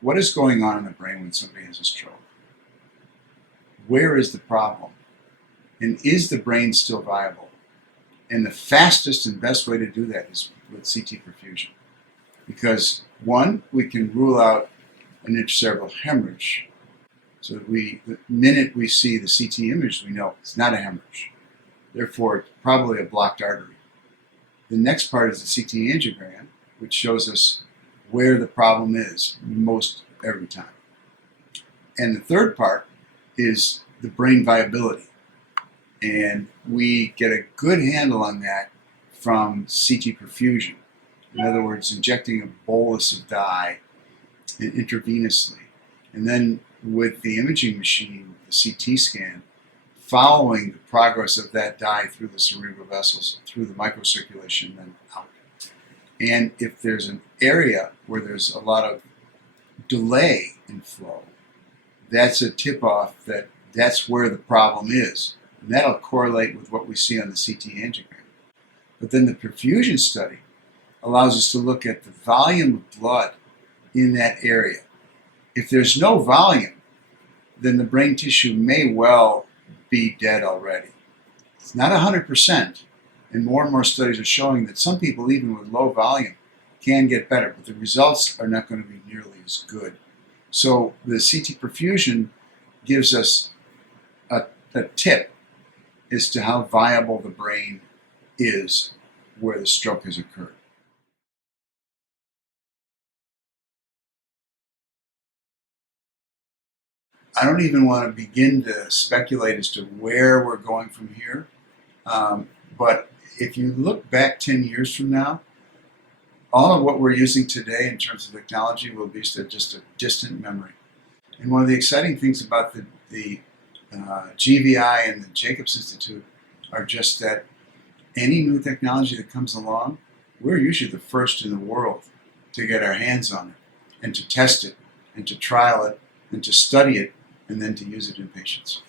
What is going on in the brain when somebody has a stroke? Where is the problem? And is the brain still viable? And the fastest and best way to do that is with CT perfusion. Because one, we can rule out an intracerebral hemorrhage. So the minute we see the CT image, we know it's not a hemorrhage. Therefore, it's probably a blocked artery. The next part is the CT angiogram, which shows us where the problem is most every time. And the third part is the brain viability. And we get a good handle on that from CT perfusion. In other words, injecting a bolus of dye intravenously. And then with the imaging machine, the CT scan, following the progress of that dye through the cerebral vessels, through the microcirculation, and then out. And if there's an area where there's a lot of delay in flow, that's a tip-off that that's where the problem is. And that'll correlate with what we see on the CT angiogram. But then the perfusion study allows us to look at the volume of blood in that area. If there's no volume, then the brain tissue may well be dead already. It's not 100%, and more studies are showing that some people, even with low volume, can get better, but the results are not going to be nearly as good. So the CT perfusion gives us a tip as to how viable the brain is where the stroke has occurred. I don't even want to begin to speculate as to where we're going from here. But if you look back 10 years from now, all of what we're using today in terms of technology will be just a distant memory. And one of the exciting things about the GVI and the Jacobs Institute are just that any new technology that comes along, we're usually the first in the world to get our hands on it and to test it and to trial it and to study it and then to use it in patients.